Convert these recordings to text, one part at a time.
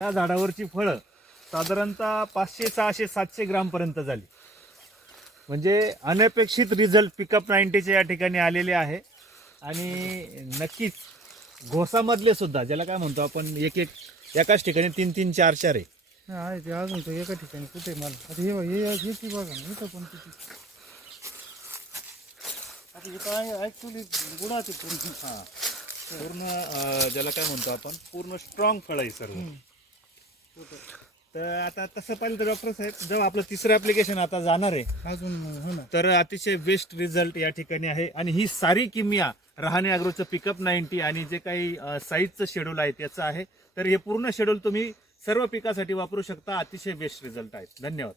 त्या झाडावरची फळं साधारणतः पाचशे सहाशे सातशे ग्रामपर्यंत झाली. म्हणजे अनपेक्षित रिझल्ट पिकअप नाईन्टीचे या ठिकाणी आलेले आहे. आणि नक्कीच घोसामधले सुद्धा ज्याला काय म्हणतो आपण एक एक एकाच ठिकाणी तीन तीन चार चार आहे. ते अजून एका ठिकाणी कुठे मला? आता हे बघ, हे हे की बघा ना, इथं पण किती. आता इथं आहे ऍक्च्युली गुडाचे पूर्ण. हां. पूर्ण अं, ज्याला काय म्हणतो आपण पूर्ण स्ट्रॉंग फळ आहे सर्व. तर आता तसं पाहिलं तर डॉक्टर साहेब जेव्हा आपलं तिसरं ऍप्लिकेशन आता जाणार आहे अजून हो ना. तर अतिशय बेस्ट रिझल्ट या ठिकाणी आहे. आणि ही सारी किमिया रहाणे अॅग्रोचं पिकअप नाईन्टी आणि जे काही साईजचं शेड्यूल आहे त्याचं आहे. तर हे पूर्ण शेड्यूल तुम्ही सर्व पिकासाठी वापरू शकता. अतिशय बेस्ट रिझल्ट आहेत धन्यवाद.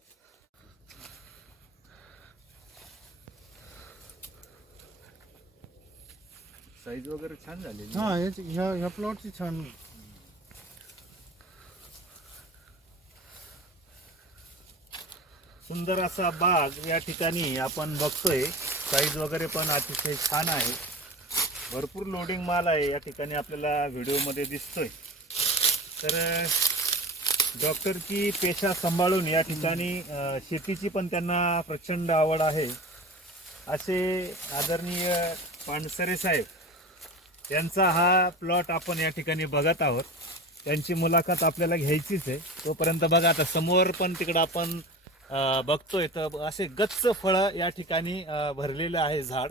साईज वगैरे छान झाली हा ह्या ह्या प्लॉटची छान. सुंदर असा बाग या ठिकाणी आपण बघतोय. साईज वगैरे पण अतिशय छान आहे. भरपूर लोडिंग माल आहे या ठिकाणी आपल्याला व्हिडिओमध्ये दिसतोय. तर डॉक्टर की पेशा सांभाळून या ठिकाणी शेतीची पण त्यांना प्रचंड आवड आहे. असे आदरणीय पानसरे साहेब यांचा हा प्लॉट आपण या ठिकाणी बघत आहोत. त्यांची मुलाखत आपल्याला घ्यायचीच आहे. तोपर्यंत बघा आता समोर पण तिकडं आपण बघतोय तर असे गच्च फळं या ठिकाणी भरलेलं आहे झाड.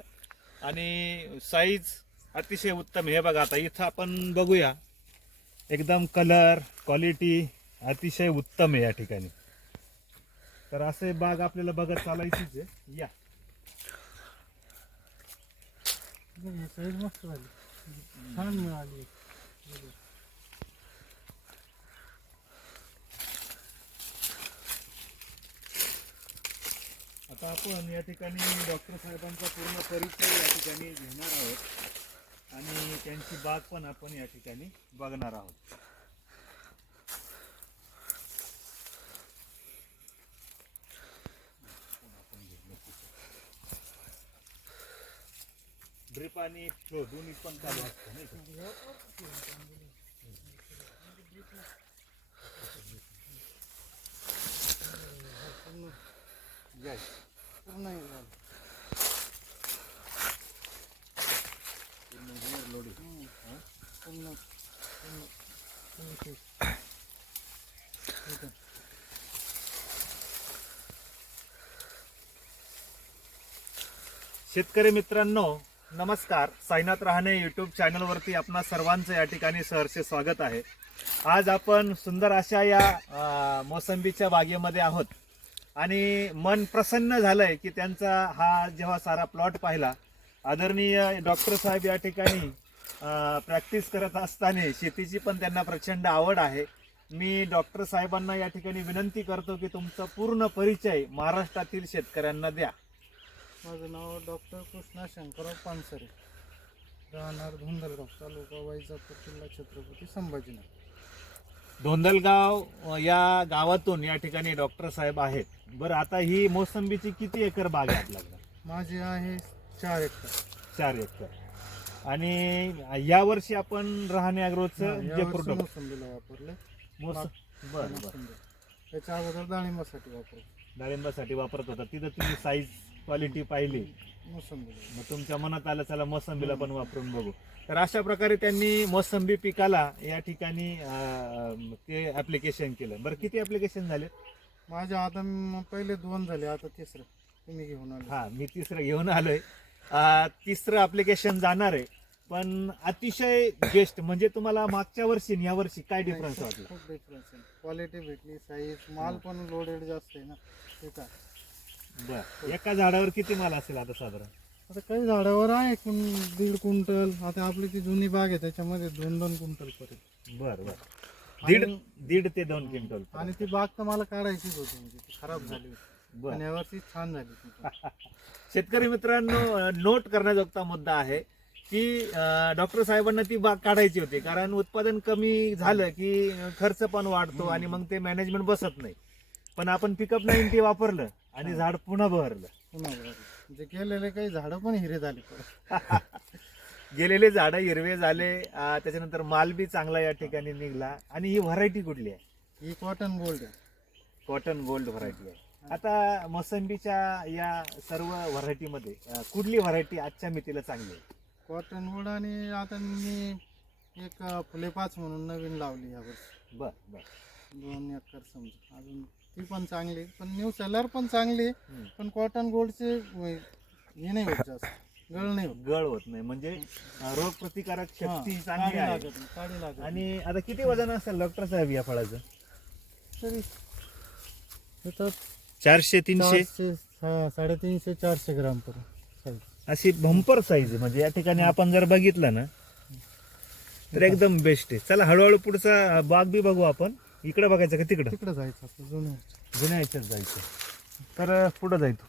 आणि साईज अतिशय उत्तम हे बघा आता इथं आपण बघूया. एकदम कलर क्वालिटी अतिशय उत्तम आहे या ठिकाणी. तर असे बाग आपल्याला बघत चालायचीच आहे. या. साईज मस्त झाली. छान मिळाली. आता आपण या ठिकाणी डॉक्टर साहेबांचा पूर्ण परिचय या ठिकाणी घेणार आहोत. आणि त्यांची बाग पण आपण या ठिकाणी बघणार आहोत. ड्रिप आणि फ्लो दोन्ही पण चालू असतं नाही का? नाही शेतकरी मित्रांनो नमस्कार. साईनाथ रहाणे युट्यूब चॅनलवरती आपणा सर्वांचं या ठिकाणी सहर्षे स्वागत आहे. आज आपण सुंदर अशा या मोसंबीच्या बागेमध्ये आहोत. आणि मन प्रसन्न झालंय की त्यांचा हा जेव्हा सारा प्लॉट पाहिला आदरणीय डॉक्टर साहेब या ठिकाणी प्रॅक्टिस करत असताना शेतीची पण त्यांना प्रचंड आवड आहे. मी डॉक्टर साहेबांना या ठिकाणी विनंती करतो की तुमचा पूर्ण परिचय महाराष्ट्रातील शेतकऱ्यांना द्या. माझं नाव डॉक्टर कृष्णा शंकरराव पानसरे राहणार धुंदलगाव तालुका वैजापूर जिल्हा छत्रपती संभाजीनगर. धोंदलगाव या गावातून या ठिकाणी डॉक्टर साहेब आहेत. बरं आता ही मोसंबीची किती एकर बाग आहे आपल्याकडे? माझे आहे चार एकर. चार एकर. आणि या वर्षी आपण राहणे अॅग्रोचं हा, जे यावर्षी प्रोडक्ट मोसंबीला वापरले. मोस बरं बरं. मोसंबी. त्याच्या अगोदर डाळिंबासाठी वापरले डाळिंबासाठी वापरत होता. तिथं तुम्ही साईज क्वालिटी पाहिली. मग तुमच्या मनात आलं चला मोसंबीला पण वापरून बघू. तर अशा प्रकारे त्यांनी मोसंबी पिकाला या ठिकाणी अ, ते ऍप्लिकेशन केलं. बरं किती ऍप्लिकेशन झाले? माझे आता म- पहिले दोन झाले आता तिसरं. तुम्ही घेऊन आले. हा मी तिसरं घेऊन आलोय. तिसरं ऍप्लिकेशन जाणार आहे. पण अतिशय बेस्ट म्हणजे तुम्हाला मागच्या वर्षी आणि या वर्षी काय डिफरन्स वाटला? खूप डिफरन्स आहे. क्वालिटी भेटली साईज माल पण लोडेड जास्त आहे ना. ठीक आहे बर. एका झाडावर किती माल असेल आता साधारण? आता काही झाडावर आहे दीड क्विंटल. आता आपली ती जुनी बाग आहे त्याच्यामध्ये दोन दोन क्विंटल पर्यंत बर बर. दीड आणि- दीड ते दोन क्विंटल आणि ती बाग तर मला काढायचीच होती म्हणजे ती खराब झाली होती. बर. आणि यावर्षी छान झाली ती बाग. शेतकरी मित्रांनो नोट करण्याजोगता मुद्दा आहे की डॉक्टर साहेबांना ती बाग काढायची होती कारण उत्पादन कमी झालं की अं, खर्च पण वाढतो आणि मग ते मॅनेजमेंट बसत नाही. पण आपण पिकअप नाईन ते वापरलं आणि झाड पुन्हा बहरलं. पुन्हा बघा. म्हणजे गेलेले काही झाडं पण हिरे झाले. गेलेले झाडं हिरवे झाले. त्याच्यानंतर माल बी चांगला या ठिकाणी निघला. आणि ही व्हरायटी कुठली आहे? ही कॉटन गोल्ड आहे. कॉटन गोल्ड व्हरायटी आहे. आता मोसंबीच्या या सर्व व्हरायटीमध्ये कुठली व्हरायटी आजच्या मितीला चांगली आहे? कॉटन गोल्ड आणि आता मी एक फुले पाच म्हणून नवीन लावली यावर्षी बर बर. दोन एकर समजा. अजून ती पण चांगली. पण न्यू सेलर पण चांगली. पण कॉटन गोल्डचे हे नाही होत जास्त. गळ नाही होत. गळ होत नाही. म्हणजे अं, रोगप्रतिकारक शक्ती चांगली आहे. लागत नाही, लागत नाही. आणि आता किती वजन असेल डॉक्टर साहेब या फळाचं? तरी चारशे तीनशे? चारशे सा- साडेतीनशे चारशे ग्राम पर्यंत साईज अशी भंपर साईज आहे. म्हणजे या ठिकाणी आपण जर बघितलं ना तर एकदम बेस्ट आहे. चला हळूहळू पुढचा बाग बी बघू आपण. इकडे बघायचं का तिकडं? तिकडे जायचं असं जुनं जुन्या जायचं. तर पुढं जायचो.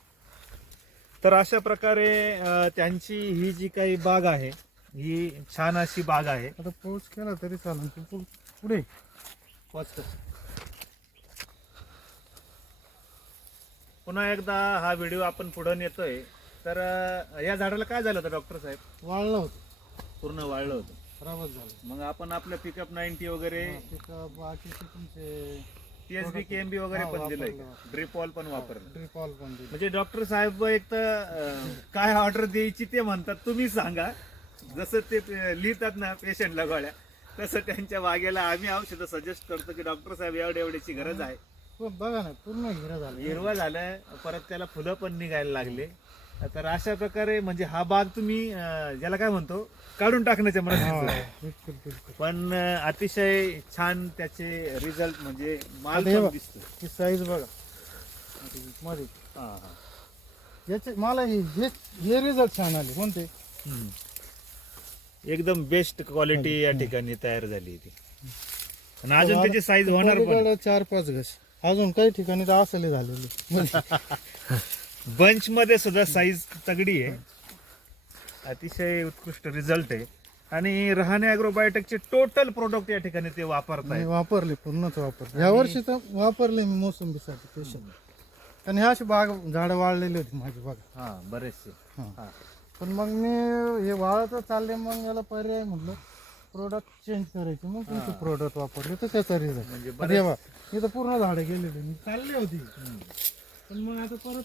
तर अशा प्रकारे अं, त्यांची ही जी काही बाग आहे ही छान अशी बाग आहे. आता पाऊस केला तरी चालेल तू पु- पुढे. पुन्हा एकदा हा व्हिडिओ आपण पुढे नेतोय. तर अं, या झाडाला काय झालं होतं डॉक्टर साहेब? वाळलं होतं. पूर्ण वाळलं होतं. खराबच झालं. मग आपण आपलं पिकअप नाईन्टी वगैरे तिथं बाकीचे तुमचे टीएसबी केएमबी वगैरे पण दिलंय. ड्रिप ऑल पण वापरलं. ड्रिप ऑल पण दिली म्हणजे डॉक्टर साहेब एक तर काय ऑर्डर द्यायची ते म्हणतात तुम्ही सांगा. जसं ते लिहितात ना पेशंटला गोळ्या तसं त्यांच्या बागेला आम्ही औषधं सजेस्ट करतो की डॉक्टर साहेब एवढ्या एवढ्याची गरज आहे. बघा ना पूर्ण हिरा झालं. हिरवा झालं परत त्याला फुलं पण निघायला लागले. तर अशा प्रकारे म्हणजे हा बाग तुम्ही ज्याला काय म्हणतो काढून टाकण्याच्या हा, मनात पण अतिशय छान त्याचे रिझल्ट म्हणजे माल हे. दिसतो ही साईज बघा. मध्ये. हा, हा. याचे मला हे हे- हे रिझल्ट छान आले. कोणते. एकदम बेस्ट क्वालिटी या ठिकाणी तयार झाली ती. आणि अजून त्याची साईज होणार चार पाच घस. अजून काही ठिकाणी तर असले झालेले. बंच मध्ये सुद्धा साईज तगडी आहे. अतिशय उत्कृष्ट रिझल्ट आहे. आणि रहाणे अॅग्रोबायोटेकचे टोटल प्रोडक्ट या ठिकाणी ते वापरत वापरले पूर्णच वापरले. या वर्षी तर वापरले मी मोसंबीसाठी स्पेशल आणि अशी बाग झाडं वाळलेली होती माझी बाग हा बरेचसे. हा. हा. पण मग मी हे वाळतच चालले मग याला पर्याय म्हटलं प्रोडक्ट चेंज करायचे. मग तुमचे प्रोडक्ट वापरले तर त्याचा रिझल्ट म्हणजे पूर्ण झाडं गेलेली मी चालली होती. पण मग आता परत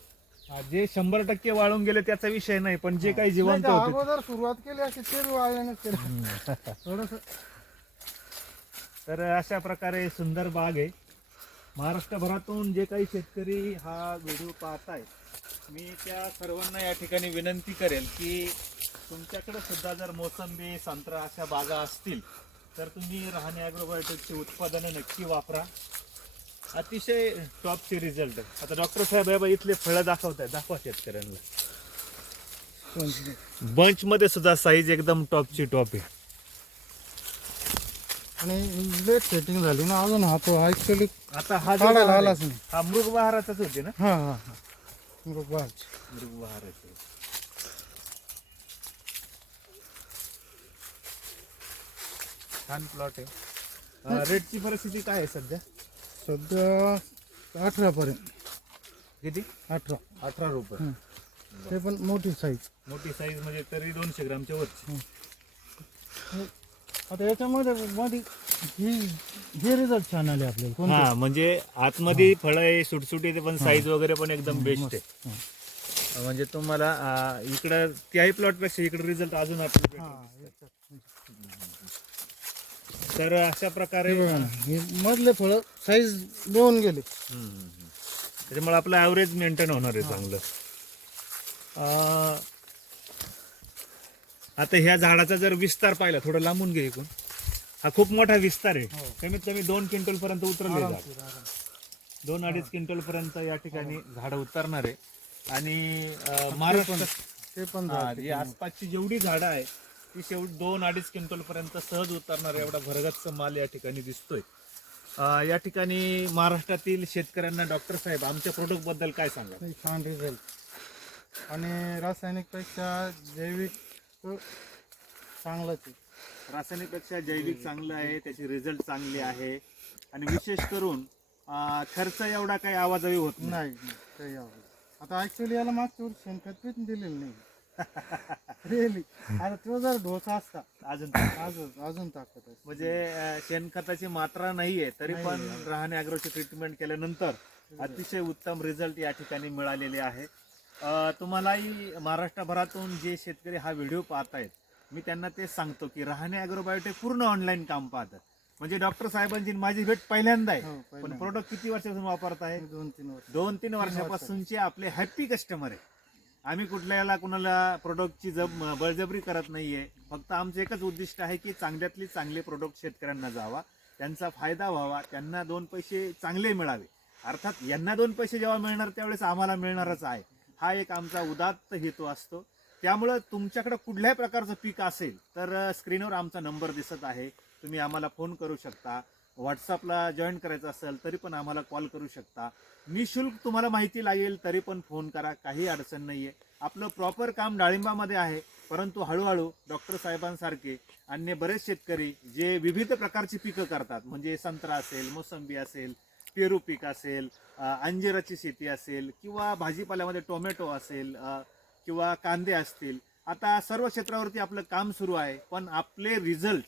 जे शंभर टक्के वाळून गेले त्याचा विषय नाही पण जे काही जिवंत नाही, होते अगोदर सुरुवात केली अशी ते वाळल्यानेच केलं. थोडस. तर अशा प्रकारे सुंदर बाग आहे. महाराष्ट्रभरातून जे काही शेतकरी हा व्हिडिओ पाहताय मी त्या सर्वांना या ठिकाणी विनंती करेल की तुमच्याकडे सुद्धा जर मोसंबी संत्रा अशा बागा असतील तर तुम्ही राहणे ॲग्रोबायोटिकची उत्पादनं नक्की वापरा. अतिशय टॉपचे रिझल्ट आता डॉक्टर साहेब बघा, इथले फळं दाखवत आहे दाखवा शेतकऱ्यांना. बंचमध्ये सुद्धा साईज एकदम टॉपची टॉप आहे. आणि लेट सेटिंग झाली ना अजून हा तो ऍक्च्युली आता हा आलाच आहे, नाही. हा मृग बहाराचाच होते ना? हा हा हा. मग बस मृग बहाराचे छान प्लॉट आहे रेटची परिस्थिती काय आहे सध्या? सध्या अठरा पर्यंत किती? अठरा. अठरा रुपये. ते पण मोठी साईज मोठी साईज म्हणजे तरी दोनशे ग्रामच्या वरची. आता याच्यामध्ये मध्ये ही हे रिझल्ट छान आले आपल्याला. कोणते? हा म्हणजे आतमध्ये फळ आहे सुटसुटी आहे, पण साईज वगैरे पण एकदम बेस्ट आहे. म्हणजे तुम्हाला इकडं त्याही प्लॉटपेक्षा इकडे रिझल्ट अजून आपल्याला हा. तर अशा प्रकारे हे बघा ना, हे मधले फळ साईज दोन गेले. त्याच्यामुळे आपलं ॲव्हरेज मेंटेन होणार आहे चांगलं. अं, आता ह्या झाडाचा जर विस्तार पाहिला थोडं लांबून घे इकडून. हा खूप मोठा विस्तार आहे. हो. कमीत कमी दोन क्विंटल पर्यंत उतरले झाड. दोन अडीच क्विंटल पर्यंत या ठिकाणी झाड उतरणार आहे. आणि अं, महाराष्ट्र ते पण हा, झाड आसपासची जेवढी झाडं आहे ती शेवट दोन अडीच क्विंटल पर्यंत सहज उतरणार एवढा भरगतचा माल या ठिकाणी दिसतोय. अं, या ठिकाणी महाराष्ट्रातील शेतकऱ्यांना डॉक्टर साहेब आमच्या प्रोडक्टबद्दल काय सांगा नाही, छान रिझल्ट आणि रासायनिकपेक्षा जैविक चांगलाच आहे. रासायनिकपेक्षा जैविक चांगलं आहे त्याची रिझल्ट चांगली आहे. आणि विशेष करून अं, खर्च एवढा काही आवाजावी होत नाही. नाही नाही, काही आता ऍक्च्युली याला मागच्या वर्षी शेणखत पण दिलेलं नाही. तो जर ढोसा असता अजून अजून अजून ताकद असते म्हणजे अं, शेणखताची मात्रा नाहीये तरी पण आहे. रहाणे अॅग्रोची ट्रीटमेंट केल्यानंतर अतिशय उत्तम रिझल्ट या ठिकाणी मिळालेले आहे. अं, तुम्हालाही महाराष्ट्रभरातून जे शेतकरी हा व्हिडिओ पाहतायत मी त्यांना ते सांगतो की रहाणे अॅग्रोबायोटेक पूर्ण ऑनलाईन काम पाहतात. म्हणजे डॉक्टर साहेबांची माझी भेट पहिल्यांदा आहे हो, पण पहिल्यांदा. प्रोडक्ट किती वर्षापासून वापरताय? दोन तीन वर्ष. दोन तीन वर्षापासूनचे आपले हॅपी कस्टमर आहे. आम्ही कुठल्याला कुणाला प्रोडक्टची जब बळजबरी करत नाहीये. फक्त आमचं एकच उद्दिष्ट आहे की चांगल्यातली चांगले प्रोडक्ट शेतकऱ्यांना जावा. त्यांचा फायदा व्हावा. त्यांना दोन पैसे चांगले मिळावे. अर्थात यांना दोन पैसे जेव्हा मिळणार त्यावेळेस आम्हाला मिळणारच आहे. हा एक आमचा उदात्त हेतू असतो. त्यामुळं तुमच्याकडे कुठल्याही प्रकारचं पीक असेल तर स्क्रीनवर आमचा नंबर दिसत आहे. तुम्ही आम्हाला फोन करू शकता. व्हॉट्सअपला जॉईन करायचं असेल तरी पण आम्हाला कॉल करू शकता. निशुल्क तुम्हाला माहिती लागेल तरी पण फोन करा काही अडचण नाही आहे आपलं प्रॉपर काम डाळिंबामध्ये आहे परंतु हळूहळू डॉक्टर साहेबांसारखे अन्य बरेच शेतकरी जे विविध प्रकारची पिकं करतात म्हणजे संत्रा असेल मोसंबी असेल पेरू पीक असेल अंजिराची शेती असेल किंवा भाजीपाल्यामध्ये टोमॅटो असेल किंवा कांदे असतील आता सर्व क्षेत्रावरती आपलं काम सुरू आहे पण आपले रिझल्ट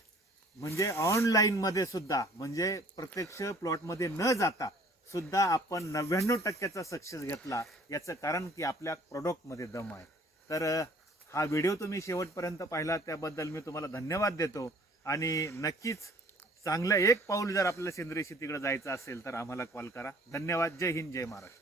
म्हणजे ऑनलाईन मध्ये सुद्धा म्हणजे प्रत्यक्ष प्लॉटमध्ये न जाता सुद्धा आपण नव्याण्णव टक्क्याचा सक्सेस घेतला याचं कारण की आपल्या प्रोडक्टमध्ये दम आहे. तर हा व्हिडिओ तुम्ही शेवटपर्यंत पाहिला त्याबद्दल मी तुम्हाला धन्यवाद देतो. आणि नक्कीच चांगलं एक पाऊल जर आपल्याला सेंद्रिय शेतीकडे जायचं असेल तर आम्हाला कॉल करा. धन्यवाद. जय हिंद जय महाराष्ट्र.